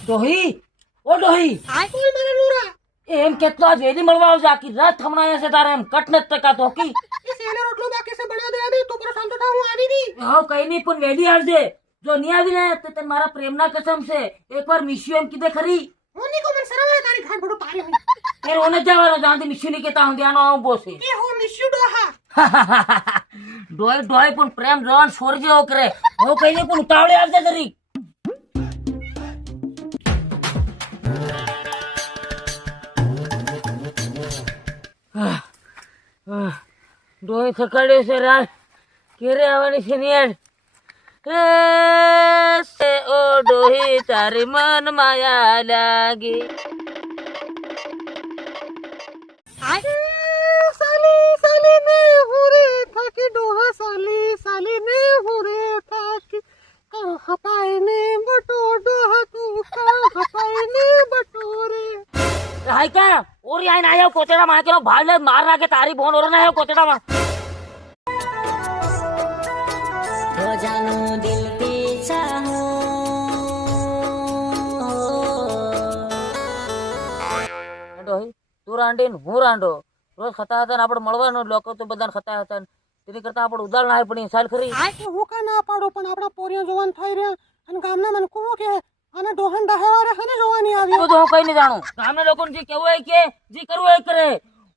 ડોહી ઓ ડોહી બોલ મારા નુરા એમ કેટલો આજ વેલી મળવા આવજે આખી રાત થમણાયા છે તારે એમ કટ નથી ટકાતો કી ये सेले रोटलो बाकी से बना दे अभी तू पूरा शांत था हूं आनी नहीं હા કઈ નહીં પણ વેલી આવજે જો નહીં આવી ને તો તને મારા પ્રેમના કસમ છે એકવાર મિસ્યુ એમ કીધે ખરી होने को मन शर्म है तारी घाट बड़ो पारे में ફેર ઓને જવાનો જાંદી મિસ્યુ ની કેતા હું આનો આવું બોસે ये हो मिस्यू डोहा ડોય ડોય પણ પ્રેમ જવાન છોર જેવો કરે હું કઈ નહીં પણ ઉતાવળે આવજે જરી ડોય થકાડ્યો છે રાત કેરે આવવાની છે ને યાર ઓ ડોહી તારી મન માયા લાગી साली साली ने हो रे था कि डोहा साली ने हो रे था कि कहाँ पाए ने बटो डोहा तू कहाँ पाए ने बटो रे હાય કા ઓરી આઈને આયો કોચડા માં કેનો ભાલ લે માર નાખે તારી બોન ઓર ના આયો કોચડા માં हो जानू दिल पीछा हो ડોહી તું રાંડી ને હું રાંડો રોજ ખતા હતા ને આપણે મળવાનું લોકો તો બધાને ખતા હતા ને તેની કરતા આપણે ઉદાર ના પડી સાલ ખરી હું કા ના પાડો પણ આપણા પોરિયા જોવાન થઈ રહ્યા અને ગામના મને કહો કે આને ડોહન દહેવારે હને જોવાની આવી બધું હું કઈ નહીં જાણું ગામના લોકોને જે કેવું હોય કે જે કરવું હોય કરે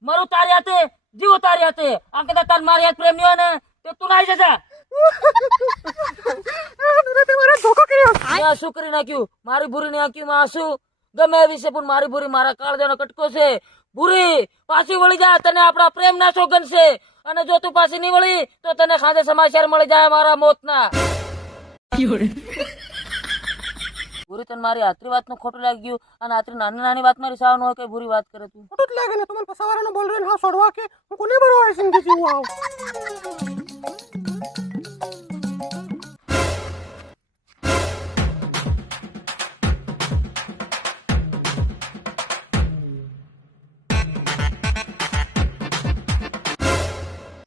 મારું તારી હાથે જીવો તારી હાથે આ કદાચ તાર મારી હાથ પ્રેમ નહીં હોય ને તો તું ના આવી જતા મારા ધોકો કર્યો મેં શું કરી નાખ્યું મારી ભૂરી ને નાખ્યું માં શું ગમે એવી છે પણ મારી ભૂરી મારા કાળજાનો કટકો છે ભૂરી પાછી વળી જાય તને આપણા પ્રેમ ના શોગન છે અને જો તું પાછી નહીં વળી તો તને ખાધે સમાચાર મળી જાય મારા મોતના ભૂરી તને મારી આતરી વાત નું ખોટું લાગી ગયું અને આતરી નાની નાની વાત મારી સાવ ન હોય કઈ ભૂરી વાત કરે તું ખોટું જ લાગે ને તમને પસાવારાનો બોલ રહ્યો હા છોડવા કે હું કોને બરો આ જિંદગી જીવું આવ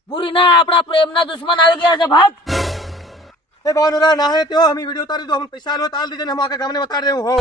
ભૂરી ના આપણા પ્રેમ ના દુશ્મન આવી ગયા છે ભાગ ए बानुरा ना है त्यो हम वीडियो उतारी दो हम पैसा लो ताल दीजिए हम आके गामने बता रहे हो